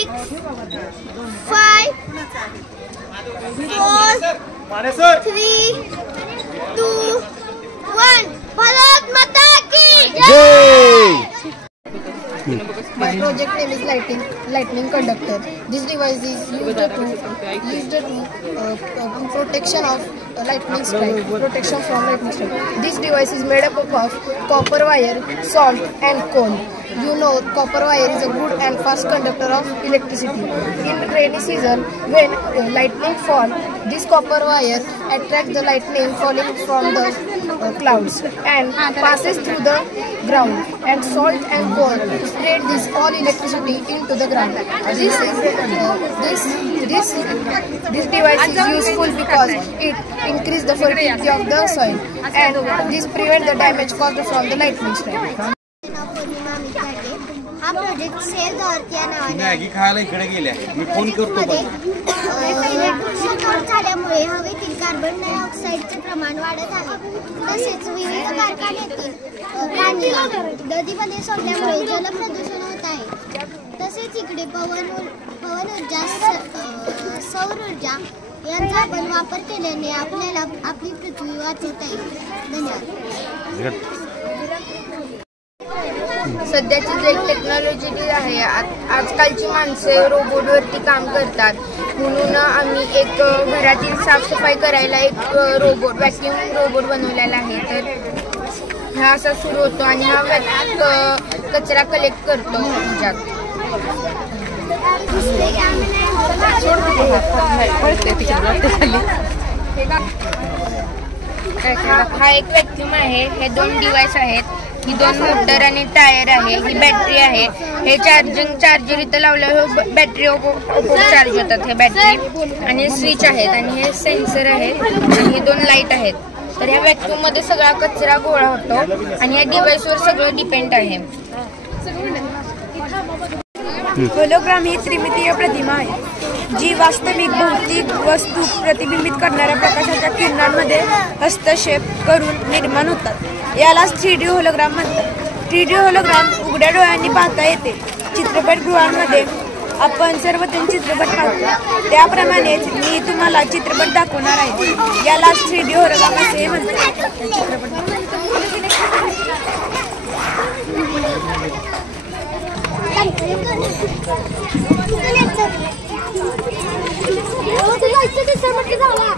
5, 4, 3, 2, 1. भारत माता की जय. My project name is lightning conductor. This device is used to protection of lightning strike, protection from lightning strike. This device is made up of copper wire, salt and coal. You know, copper wire is a good and fast conductor of electricity. In rainy season, when lightning fall, this copper wire attracts the lightning falling from the clouds and passes through the ground, and salt and coal spread this all electricity into the ground. This device is useful because it increases the fertility of the soil, and this prevents the damage caused from the lightning strike. हा project save the earth या नावाने झाल्यामुळे हवेतील carbon डायऑक्साईडचे प्रमाण वाढत आहे. तसेच विविध कारखान्यातील पाणी नदीमध्ये सोडल्यामुळे जलप्रदूषण होत आहे. तसेच इकडे पवन ऊर्जा, सौर ऊर्जा यांचा आपण वापर केल्याने आपल्याला आपली पृथ्वी वाचवता येईल. धन्यवाद. सध्याची जी टेक्नॉलॉजी आहे, आजकालची माणसे रोबोटवरती काम करतात, म्हणून आम्ही एक घरातील साफसफाई करायला एक व्हॅक्यूम रोबोट बनवलेला आहे. तर हा असा सुरू होतो आणि हा कचरा कलेक्ट करतो. हा एक व्हॅक्यूम आहे. हे 2 डिव्हाइस आहेत. ही 2 मोटर आणि टायर आहे. ही बॅटरी आहे. हे चार्जर इथं लावल्यावर बॅटरी चार्ज होतात. हे बॅटरी आणि स्विच आहेत आणि हे सेन्सर आहे आणि हे 2 लाईट आहेत. तर ह्या व्हॅक्यूम मध्ये सगळा कचरा गोळा होतो आणि या डिव्हाइसवर सगळं डिपेंड आहे. होलोग्राम ही त्रिमितीय प्रतिमा आहे, जी वास्तविक भौतिक वस्तू प्रतिबिंबित करणाऱ्या प्रकाशाच्या किरणांमध्ये हस्तक्षेप करून निर्माण होतात. यालाच 3D होलोग्राम म्हणतात. 3D होलोग्राम उघड्या डोळ्यांनी पाहता येते. चित्रपटगृहांमध्ये आपण सर्वजण चित्रपट पाहतो, त्याप्रमाणेच मी तुम्हाला चित्रपट दाखवणार आहे. यालाच 3D होलोग्राम असे म्हणतात. झाला